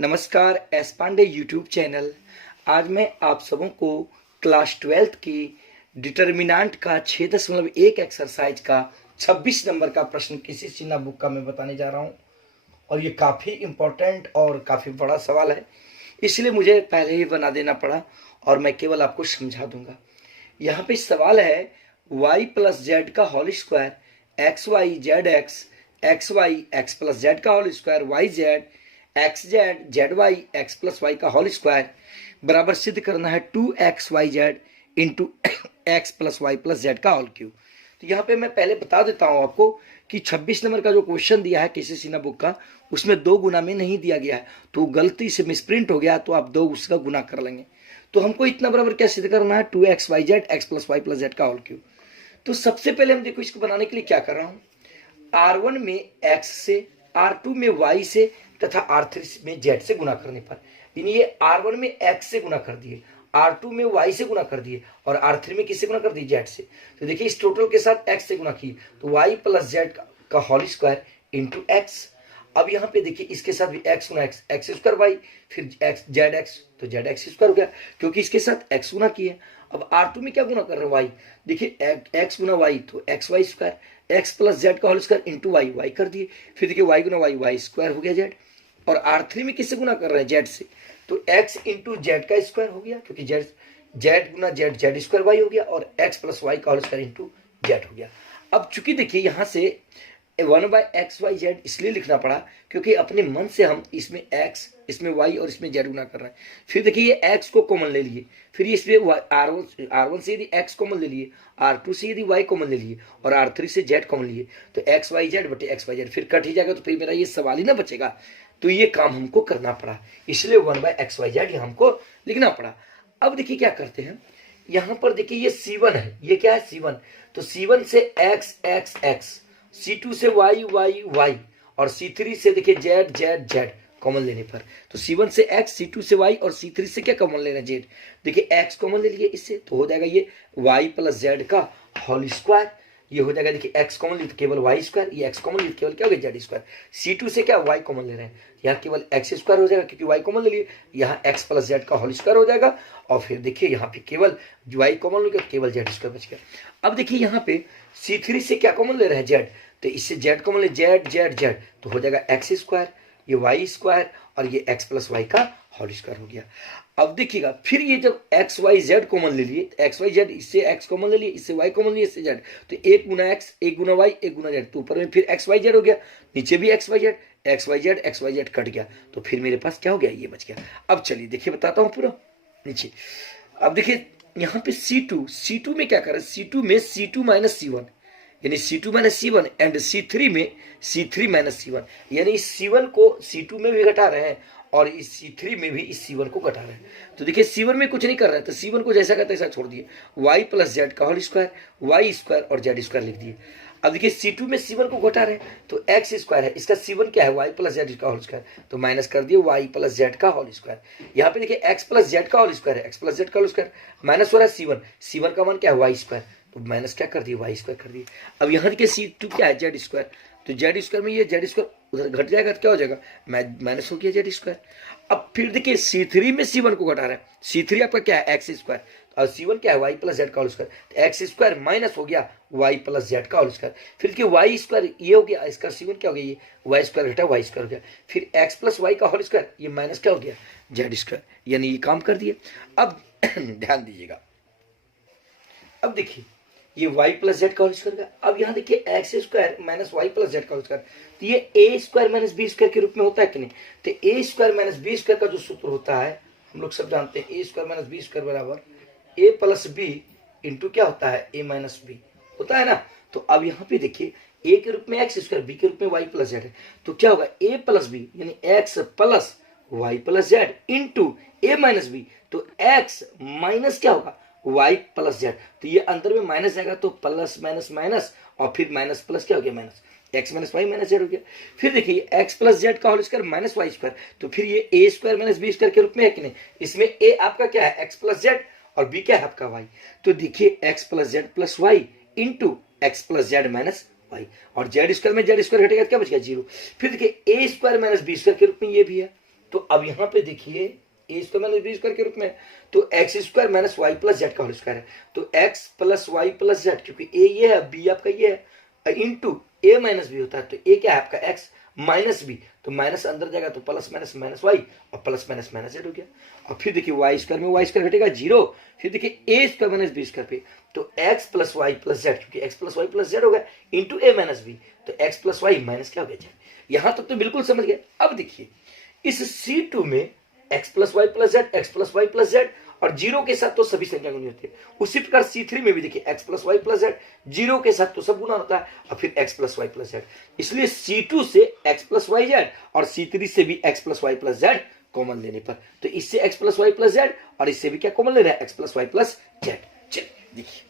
नमस्कार S Pandey YouTube channel. आज मैं आप सबों को क्लास 12th की डिटर्मिनेंट का 6.1 एक्सरसाइज का 26 नंबर का प्रश्न किसी चिन्ह बुक का मैं बताने जा रहा हूं। और ये काफ़ी इम्पोर्टेंट और काफ़ी बड़ा सवाल है, इसलिए मुझे पहले ही बना देना पड़ा और मैं केवल आपको समझा दूंगा। यहाँ पे सवाल है y प्लस जेड का whole square X Y Z X Y X plus Z का whole square Y Z X Z Z Y X plus Y का होल स्क्वायर बराबर सिद्ध करना है 2xyz into X plus Y plus Z का whole cube. तो यहाँ पे मैं पहले बता देता हूँ आपको कि 26 नंबर का जो क्वेश्चन दिया है किसी सिन्हा बुक का, उसमें 2 गुना में नहीं दिया गया है, तो गलती से मिसप्रिंट हो गया, तो आप 2 उसका गुना कर लेंगे। तो हमको इतना बराबर क्या सिद्ध करना है 2xyz X plus Y plus Z का होल क्यूब। तो सबसे पहले हम देखो इसको बनाने के लिए क्या कर रहा हूँ, R1 में x से, R2 में y से तथा R3 में z से गुना करने पर, यानी ये R1 में x से गुना कर दिए, R2 में y से गुना कर दिए और R3 में किससे गुना कर दिए, z से। तो देखिए इस टोटल के साथ x से गुना किए तो y प्लस जेड का होल स्क्वायर इंटू एक्स। अब यहाँ पे देखिए इसके साथ भी x गुना एक्स, एक्स स्क्वायर वाई, फिर x जेड एक्स, तो जेड एक्स स्क्वायर हो गया क्योंकि इसके साथ x गुना किए। अब R2 में क्या गुना कर रहे हैं, y, देखिए x गुना y तो X Y square, X plus Z का whole square into Y, Y कर दिए, फिर देखिए y गुना वाई, वाई स्क्वायर हो गया जेड। और R3 में किससे गुना कर रहे हैं, जेड से, तो x इंटू जेड का स्क्वायर हो गया क्योंकि जेड, जेड गुना जेड, जेड स्क्वायर वाई हो गया, और x प्लस वाई का होल स्क्वायर इंटू जेड हो गया। अब चूंकि देखिए यहाँ से 1/xyz इसलिए लिखना पड़ा क्योंकि अपने मन से हम इसमें x, इसमें y और इसमें z गुना कर रहे हैं। फिर देखिए ये x को कॉमन ले लिए, फिर इसमें R1 से यदि x कॉमन ले लिए, R2 से यदि y कॉमन ले लिए और R3 से z कॉमन लिए, तो xyz बटे xyz फिर कट ही जाएगा, तो फिर मेरा ये सवाल ही ना बचेगा। तो ये काम हमको करना पड़ा, इसलिए 1/xyz हमको लिखना पड़ा। अब देखिए क्या करते हैं, यहाँ पर देखिए ये C1 है, ये क्या है C1, तो C1 से x x x, C2 से y y y और C3 से देखिए z z z कॉमन लेने पर, तो C1 से x, C2 से y और C3 से क्या कॉमन लेना, z। देखिए x कॉमन ले लिए इससे, तो हो जाएगा ये y प्लस z का होल स्क्वायर, ये हो जाएगा। देखिए x कॉमन ली तो केवल y स्क्वायर, ये x कॉमन ली तो केवल क्या हो गया, z स्क्वायर। C2 से क्या y कॉमन ले रहे हैं, यहाँ केवल x स्क्वायर हो जाएगा क्योंकि y कॉमन ले लिए, यहाँ x प्लस जेड का होल स्क्वायर हो जाएगा, और फिर देखिए यहाँ पे केवल y कॉमन ले गया, केवल z स्क्वायर बच गया। अब देखिए यहाँ पे C3 से क्या कॉमन ले रहे हैं, z, तो इससे z कॉमन ले, z z z, तो हो जाएगा x स्क्वायर, ये y स्क्वायर और ये x प्लस वाई का होल स्क्वायर हो गया। अब देखिएगा फिर ये जब x y z कॉमन ले लिए, x y z, इससे x कॉमन ले लिए, इससे y कॉमन लिए, इससे z, तो 1 गुना x, 1 गुना y, 1 गुना z, तो ऊपर में फिर x y z हो गया, नीचे भी x y z, x y z cut गया, तो फिर मेरे पास क्या हो गया, ये बच गया। अब चलिए देखिए बताता हूँ पूरा नीचे। अब देखिए यहाँ पे C2 में क्या कर रहे हैं, C2 में C2 माइनस C1, यानी C2 minus C1 and C3 में C3 माइनस C1, यानी इस C1 को C2 में भी घटा रहे हैं और इस C3 में भी इस C1 को घटा रहे हैं। तो देखिए C1 में कुछ नहीं कर रहे हैं, तो C1 को जैसा का तैसा छोड़ दिए, y प्लस जेड का होल स्क्वायर, वाई स्क्वायर और जेड स्क्वायर लिख दिए। अब देखिए C2 में C1 को घटा रहे हैं, तो x स्क्वायर है, इसका C1 क्या है, y प्लस जेड का होल स्क्वायर, तो माइनस कर दिए y प्लस जेड का होल स्क्वायर। यहाँ पे देखिए x प्लस जेड का होल स्क्वायर है, x प्लस जेड का होल स्क्वायर माइनस हो रहा है C1 का मान क्या है, y स्क्वायर, तो माइनस क्या कर दिए, वाई स्क्वायर कर दिए। अब यहाँ देखिए C2 क्या है, जेड स्क्वायर, तो जेड स्क्वायर में ये जेड स्क्वायर उधर घट जाएगा तो क्या हो जाएगा, माइनस हो गया जेड स्क्वायर। अब फिर देखिए C3 में C1 को घटा रहे हैं, C3 आपका क्या है, एक्स स्क्वायर, और C1 क्या है, वाई प्लस जेड का होल स्क्वायर, तो एक्स स्क्वायर माइनस हो गया वाई प्लस जेड का होल स्क्वायर। फिर देखिए वाई स्क्वायर ये हो गया, इसका C1 क्या हो गया, ये वाई स्क्वायर घटा वाई स्क्वायर हो गया, फिर एक्स प्लस वाई का होल स्क्वायर, ये माइनस क्या हो गया, जेड स्क्वायर, यानी ये काम कर दिए। अब ध्यान दीजिएगा, अब देखिए ये y प्लस जेड का होल स्क्वायर का, अब यहाँ देखिए X square minus Y plus Z का होल स्क्वायर, तो ये A square minus B square के रूप में होता है कि नहीं, तो A square minus B square का जो सूत्र होता है हम लोग सब जानते हैं, ए स्क्वायर माइनस बी स्क्वायर बराबर ए प्लस बी इंटू क्या होता है, ए माइनस बी होता है ना। तो अब यहाँ पे देखिए ए के रूप में एक्स स्क्वायर, बी के रूप में वाई प्लस जेड है, तो क्या होगा ए प्लस बी यानी X plus Y plus Z into A minus B, तो एक्स माइनस क्या होगा, y प्लस जेड, तो ये अंदर में माइनस जाएगा तो प्लस माइनस माइनस और फिर माइनस प्लस क्या हो गया, minus X minus Y minus Z हो गया। फिर देखिए एक्स प्लस जेड का whole square minus Y square, तो फिर ये A square minus B square के रूप में है कि नहीं, इसमें ए आपका क्या है, एक्स प्लस जेड और बी क्या है आपका वाई, तो देखिए X plus Z plus Y into X plus Z minus Y, और जेड स्क्वायर में जेड स्क्वायर घटेगा क्या बच गया, 0। फिर देखिए A square minus B square के रूप में ये भी है, तो अब यहाँ पे देखिए A square minus B square के रूप में, तो X square minus Y plus Z का होल स्क्वायर है, तो X plus Y plus Z, क्योंकि ए ये है बी आपका ये है, इंटू ए माइनस बी होता है, तो ए क्या है आपका एक्स माइनस बी, तो माइनस अंदर जाएगा तो प्लस माइनस माइनस वाई और प्लस माइनस माइनस जेड हो गया। और फिर देखिए वाई स्क्वायर में वाई स्क्वायर घटेगा जीरो, फिर देखिए A square minus B square पे, तो X plus Y plus Z, क्योंकि X plus Y plus Z होगा इंटू ए माइनस बी, तो एक्स प्लस वाई माइनस क्या हो गया जेड। यहां तक तो बिल्कुल समझ गए। अब देखिए इस C2 में x plus Y plus Z, X plus Y plus Z, और जीरो के साथ तो सभी संख्या गुनी होती है। उसी प्रकार C3 में भी देखिए x plus Y plus Z, zero के साथ तो सब गुना होता है, और फिर x plus Y plus Z. इसलिए C2 से x प्लस वाई जेड और C3 से भी x plus Y plus Z common लेने पर, तो इससे x plus Y plus Z और इससे भी क्या कॉमन ले रहा है, x plus Y plus Z. चलिए देखिए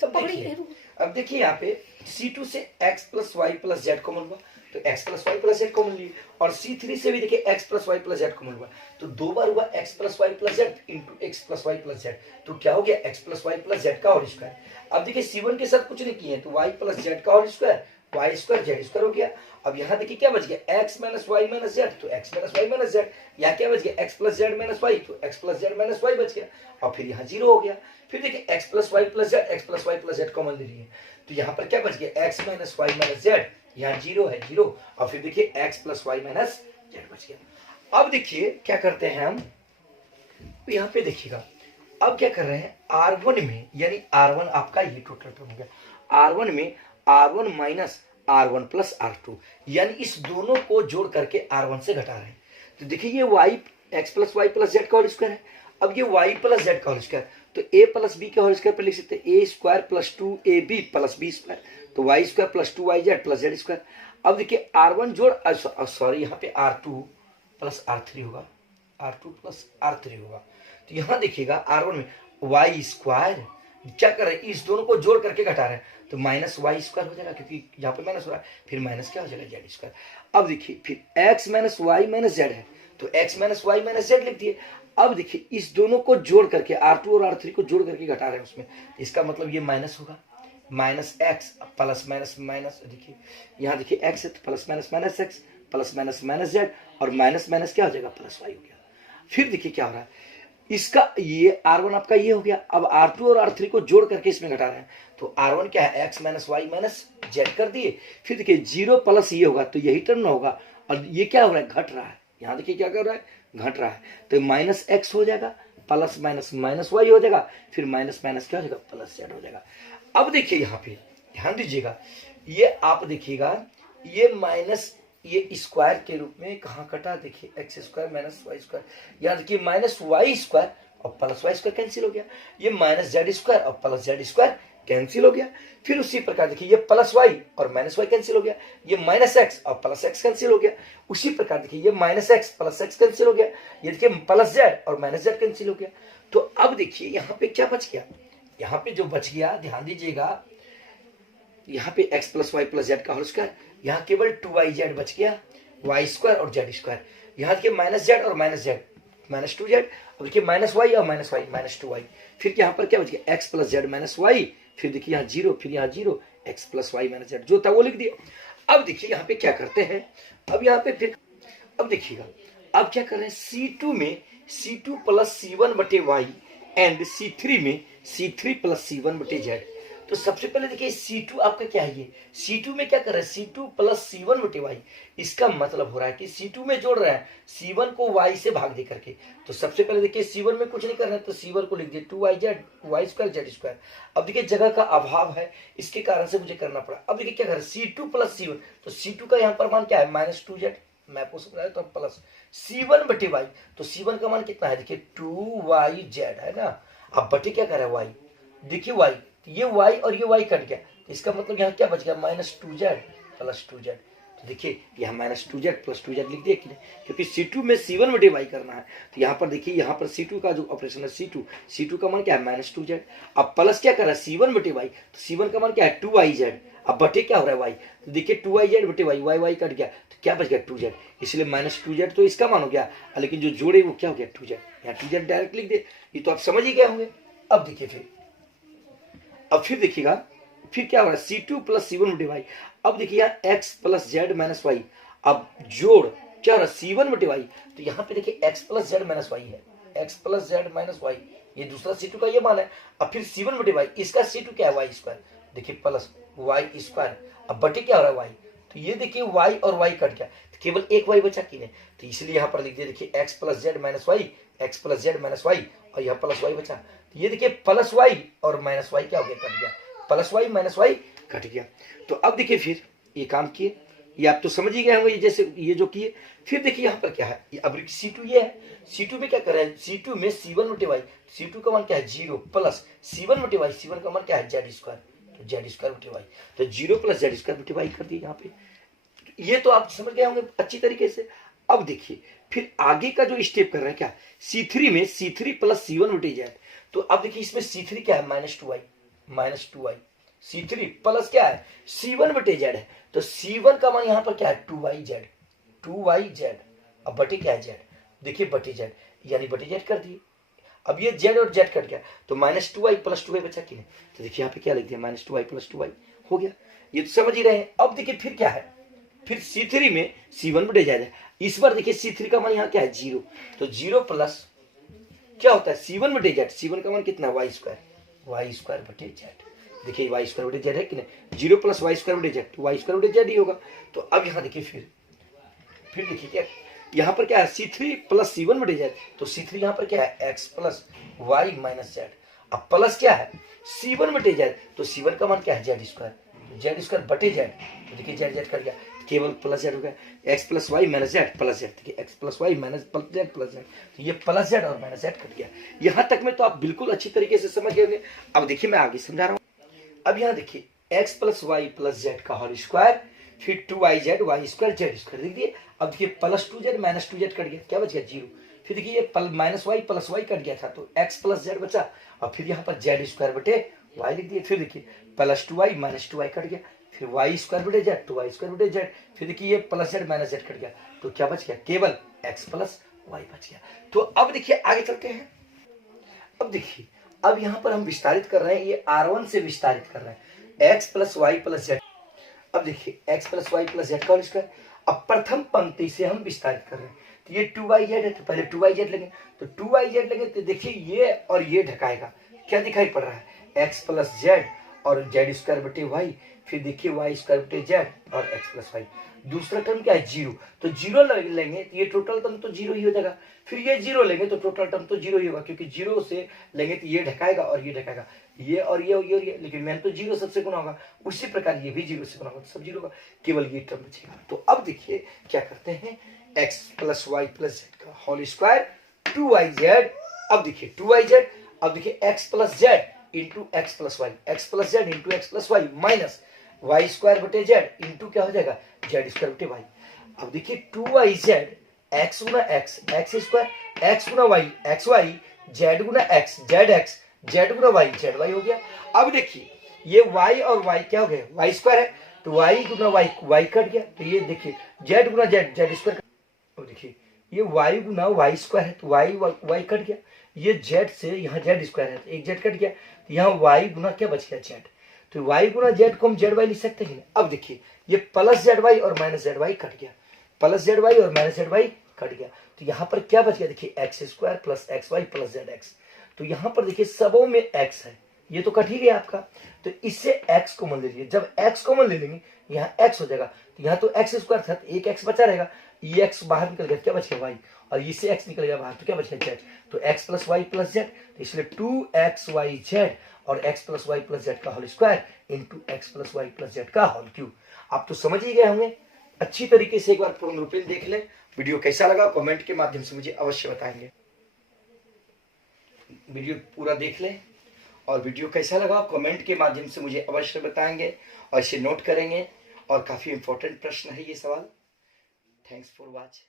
सब देखिए, अब देखिए यहाँ पे C2 से x plus Y plus Z common हुआ, तो x plus Y plus Z common लिए, और C3 से भी देखिए x plus Y plus Z common हुआ, तो दो बार हुआ x plus Y plus Z into X plus Y plus Z, तो क्या हो गया x plus Y plus Z का होल स्क्वायर। अब देखिए C1 के साथ कुछ नहीं किए तो y प्लस जेड का whole square, Y square Z square हो गया। अब यहाँ देखिए क्या बच गया x minus Y minus Z, तो x minus Y minus Z, यहाँ क्या बच गया x plus Z minus Y, तो x plus Z minus Y बच गया, और फिर यहाँ जीरो हो गया। फिर देखिए x plus Y plus Z, X plus Y plus Z common ले रही है, तो यहाँ पर क्या बच गया x minus Y minus Z, यहाँ जीरो है जीरो, और फिर देखिए x plus Y minus Z बच गया। अब देखिए क्या करते हैं हम, तो यहाँ पे देखिएगा अब क्या कर रहे हैं R1 में, यानी R1 आपका ये टोटल टर्म हो गया, R1 में R1 minus R1 plus R2, यानी इस दोनों को जोड़ करके R1 से घटा रहे हैं। तो देखिए ये y x plus Y plus Z का होल स्क्वायर है, अब ये y प्लस जेड का होल स्क्वायर, तो a प्लस बी के होल स्क्वायर पर लिख सकते हैं a square plus 2ab plus B square, तो y square plus 2yz plus Z square. अब देखिए R1 जोड़ सॉरी यहाँ पे R2 प्लस R3 होगा, R2 प्लस R3 होगा, तो यहाँ देखिएगा R1 में y स्क्वायर क्या कर रहे हैं, इस दोनों को जोड़ करके घटा रहे हैं, तो माइनस वाई स्क्वायर हो जाएगा, क्योंकि यहाँ पे माइनस हो रहा है, फिर माइनस क्या हो जाएगा जेड स्क्वायर। अब देखिए फिर x minus Y minus Z है, तो x minus Y minus Z लिख दिए। अब देखिए इस दोनों को जोड़ करके R2 और R3 को जोड़ करके घटा रहे हैं उसमें, इसका मतलब ये माइनस होगा, minus X plus minus minus, देखिए यहाँ देखिए x है तो plus minus minus X plus minus minus Z, और माइनस माइनस क्या हो जाएगा प्लस वाई हो गया। फिर देखिए क्या हो रहा है, इसका ये R1 आपका ये हो गया, अब R2 और R3 को जोड़ करके इसमें घटा रहे हैं, तो R1 क्या है x minus Y minus Z कर दिए। फिर देखिए जीरो प्लस ये होगा तो यही टर्म होगा, और ये क्या हो रहा है घट रहा है, यहाँ देखिए क्या कर रहा है घट रहा है, तो माइनस एक्स हो जाएगा प्लस माइनस माइनस वाई हो जाएगा, फिर माइनस माइनस क्या हो जाएगा प्लस जेड हो जाएगा। अब देखिए यहाँ पे ध्यान दीजिएगा, ये आप देखिएगा ये माइनस ये स्क्वायर के रूप में कहाँ कटा, देखिए X square minus Y square, यहाँ देखिए माइनस वाई स्क्वायर और प्लस वाई स्क्वायर कैंसिल हो गया, ये माइनस जेड स्क्वायर और प्लस जेड स्क्वायर कैंसिल हो गया। फिर उसी प्रकार देखिए ये प्लस वाई और माइनस वाई कैंसिल हो गया, ये माइनस एक्स और प्लस एक्स कैंसिल हो गया। उसी प्रकार देखिए ये minus X plus X cancel हो गया, ये देखिए प्लस जेड और माइनस जेड कैंसिल हो गया। तो अब देखिए यहाँ पे क्या बच गया, यहाँ पे जो बच गया ध्यान दीजिएगा, यहाँ पे x plus Y plus Z का होल स्क्वायर, यहाँ केवल 2yz बच गया, y स्क्वायर और z स्क्वायर, यहाँ देखिए माइनस जेड और माइनस जेड माइनस 2z, अब देखिए माइनस वाई और माइनस वाई माइनस 2y, फिर यहाँ पर क्या बच गया x plus Z minus Y, फिर देखिए यहाँ जीरो, फिर यहाँ zero, x plus Y minus Z जो था वो लिख दिया। अब देखिए यहाँ पे क्या करते हैं, अब यहाँ पे फिर अब देखिएगा अब क्या कर रहे हैं, C2 में C2 प्लस C1 बटे वाई एंड C3 में C3 प्लस C1 बटे जेड। तो सबसे पहले देखिए C2 आपका क्या है, ये C2 में क्या कर रहा है C2 प्लस C1 बटे वाई, इसका मतलब हो रहा है कि C2 में जोड़ रहा है C1 को y से भाग दे करके। तो सबसे पहले देखिए C1 में कुछ नहीं करना है, तो C1 को लिख दिए 2yz Y square Z square. अब देखिए जगह का अभाव है, इसके कारण से मुझे करना पड़ा। अब देखिए क्या कर रहे हैं C2 प्लस C1, तो C2 का यहाँ पर मान क्या है माइनस 2z, मैं आपको समझाया तो प्लस C1 बटे वाई, तो C1 का मान कितना है देखिए 2yz है ना। अब बटे क्या कर रहा है y, देखिए y, तो ये y और ये y कट गया, तो इसका मतलब यहाँ क्या बच गया माइनस 2z प्लस 2z। तो देखिए यहाँ माइनस 2z प्लस 2z लिख दिया कि नहीं, क्योंकि C2 में C1 बटे y करना है। तो यहाँ पर देखिए यहाँ पर C2 का जो ऑपरेशन है C2 का मान क्या है माइनस 2z, अब प्लस क्या कर रहा है C1 बटे y, तो C1 का मान क्या है 2yz, अब बटे क्या हो रहा है y, तो देखिए 2yz बटे y कट गया, तो क्या बच गया 2z, इसलिए माइनस 2z तो इसका मान हो गया, लेकिन जो जोड़े वो क्या हो गया 2z, यहाँ 2z डायरेक्ट लिख दे, ये तो आप समझ ही गए होंगे। अब देखिए फिर देखिएगा फिर क्या हो रहा है C2 प्लस C1 बटे वाई। अब देखिए यहाँ x plus Z minus Y, अब जोड़ क्या हो रहा है, C1 बटे वाई। तो यहाँ पे देखिए x plus Z minus Y है, x plus Z minus Y, ये दूसरा C2 का ये मान है। अब फिर C1 बटे वाई, इसका C2 क्या है वाई स्क्वायर, देखिए प्लस वाई स्क्वायर, अब बटे क्या हो रहा है वाई, तो ये देखिए वाई और वाई कट गया, तो केवल एक वाई बचा कि नहीं, तो इसलिए यहाँ पर लिख दिया देखिए x plus Z minus Y, X plus Z minus Y, और यहाँ प्लस वाई बचा, तो ये देखिए प्लस वाई और माइनस वाई क्या हो गया, कट गया, plus Y minus Y cut गया। तो अब देखिए फिर ये काम किए, ये आप तो समझ ही गए होंगे, जैसे ये जो किए। फिर देखिए यहाँ पर क्या है, अब C2 ये है, C2 में क्या कर रहे हैं, C2 में C1 बटे वाई, C2 का मान क्या है 0 प्लस C1 बटे वाई, C1 का मान क्या है जेड स्क्वायर, तो जेड स्क्वायर बटे वाई, तो 0 प्लस जेड स्क्वायर बटे वाई कर दिए यहाँ पे। ये तो आप समझ गए होंगे अच्छी तरीके से। अब देखिए फिर आगे का जो स्टेप कर रहे हैं क्या, C3 में C3 प्लस C1 बटे जेड, तो अब देखिए इसमें C3 क्या है minus two Y, C3 plus क्या है C1 बटे जेड है, तो C1 का मान यहाँ पर क्या है 2y जेड, अब बटे क्या है जेड, देखिए बटे जेड, यानी बटे जेड कर दिए। अब ये जेड और जेड कट गया, तो माइनस 2y प्लस 2y बचा कि नहीं, तो देखिए यहाँ पे क्या लिख दिया माइनस 2y प्लस 2y हो गया, ये तो समझ ही रहे हैं। अब देखिए फिर क्या है, फिर C3 में C1 बटे जेड है, इस बार देखिए C3 का मान यहाँ क्या है 0, तो 0 प्लस क्या होता है C1 बटे जेड, C1 का मान कितना वाई स्क्वायर बटे जेड, देखिए वाई स्क्वायर बटे जेड है कि नहीं, 0 प्लस वाई स्क्वायर बटे जेड, तो वाई स्क्वायर बटे जेड ही होगा। तो अब यहाँ देखिए फिर देखिए क्या यहाँ पर क्या है C3 प्लस C1 बटे जेड, तो C3 यहाँ पर क्या है x plus Y minus Z, अब प्लस क्या है C1 बटे जेड, तो C1 का मान क्या है जेड स्क्वायर बटे जेड, तो देखिए जेड कर गया, केवल प्लस जेड हो गया, x plus Y minus Z plus Z, देखिए x plus Y minus Z plus Z, तो ये प्लस जेड और माइनस जेड कट गया। यहाँ तक में तो आप बिल्कुल अच्छी तरीके से समझ गए होंगे। अब देखिए मैं आगे समझा रहा हूँ। अब यहाँ देखिए x plus Y plus Z का होल स्क्वायर, फिर 2yz Y square Z square, देखिए अब देखिए plus 2z minus 2z cut गया, क्या बच गया 0, फिर देखिए ये minus Y plus Y cut गया था, तो x प्लस जेड बचा, और फिर यहाँ पर जेड स्क्वायर बटे वाई लिख दिए, फिर देखिए plus 2y minus 2y cut गया, फिर वाई स्क्वायर बटे जेड, तो वाई स्क्वायर बटे जेड, फिर देखिए ये प्लस जेड माइनस जेड कट गया, तो क्या बच गया केवल x प्लस वाई बच गया। तो अब देखिए आगे चलते हैं। अब देखिए अब यहाँ पर हम विस्तारित कर रहे हैं, ये R1 से विस्तारित कर रहे हैं x plus Y plus Z. अब देखिए x plus Y plus Z का होल स्क्वायर, अब प्रथम पंक्ति से हम विस्तारित कर रहे हैं, तो ये 2yz है, तो पहले 2yz लेंगे, तो 2yz लेंगे, तो देखिए ये और ये ढकाएगा, क्या दिखाई पड़ रहा है x प्लस जेड और जेड स्क्वायर बटे वाई, फिर देखिए वाई स्क्वायर बटे जेड और x प्लस वाई, दूसरा टर्म क्या है 0, तो 0 लेंगे तो ये टोटल टर्म तो 0 ही हो जाएगा, फिर ये 0 लेंगे तो टोटल टर्म तो 0 ही होगा, क्योंकि 0 से लेंगे तो ये ढकाएगा और ये ढकाएगा, ये और ये, लेकिन मैंने तो 0 सबसे गुना होगा, उसी प्रकार ये भी 0 से गुना होगा, तो सब 0 होगा, केवल ये टर्म बचेगा। तो अब देखिए क्या करते हैं, x plus Y plus Z का होल स्क्वायर 2yz, अब देखिए 2yz, अब देखिए x plus Z into X plus Y, X plus Z into X plus Y minus Y square बटे जेड इंटू क्या हो जाएगा जेड स्क्वायर बटे वाई। अब देखिए 2yz x गुना एक्स स्क्वायर, x गुना वाई एक्स वाई, जेड गुना x Z X, Z गुना Y Z Y हो गया। अब देखिए ये y और y क्या हो गए वाई स्क्वायर है, तो y गुना वाई कट गया, तो ये देखिए जेड गुना जेड जेड स्क्वायर, अब देखिए ये y गुना वाई स्क्वायर है, तो वाई कट गया, ये जेड से यहाँ जेड स्क्वायर है, तो एक जेड कट गया, तो यहाँ y गुना क्या बच गया जेड, तो y गुना जेड को हम जेड वाई लिख सकते हैं। अब देखिए ये प्लस जेड वाई और माइनस जेड वाई कट गया, प्लस जेड वाई और माइनस जेड वाई कट गया, तो यहाँ पर क्या बच गया, देखिए X square plus X Y plus Z X, तो यहाँ पर देखिए सबों में x है, ये तो कट ही गया आपका, तो इससे x कॉमन ले लीजिए, जब x कॉमन ले लेंगे यहाँ x हो जाएगा, तो यहाँ तो एक्स स्क्वायर था, तो एक x बचा रहेगा, ये x बाहर निकल गया, क्या बच गया y, और इससे x निकल गया बाहर, तो क्या बच गया z, तो x plus Y plus Z, तो इसलिए 2xyz और x plus Y plus Z का whole square into X plus Y plus Z का होल क्यूब। आप तो समझ ही गए होंगे, अच्छी तरीके से एक बार पूर्ण रूपेण देख लें। वीडियो कैसा लगा कमेंट के माध्यम से मुझे अवश्य बताएंगे, वीडियो पूरा देख लें, और वीडियो कैसा लगा कमेंट के माध्यम से मुझे अवश्य बताएंगे और इसे नोट करेंगे, और काफी इंपॉर्टेंट प्रश्न है ये सवाल। Thanks for watch.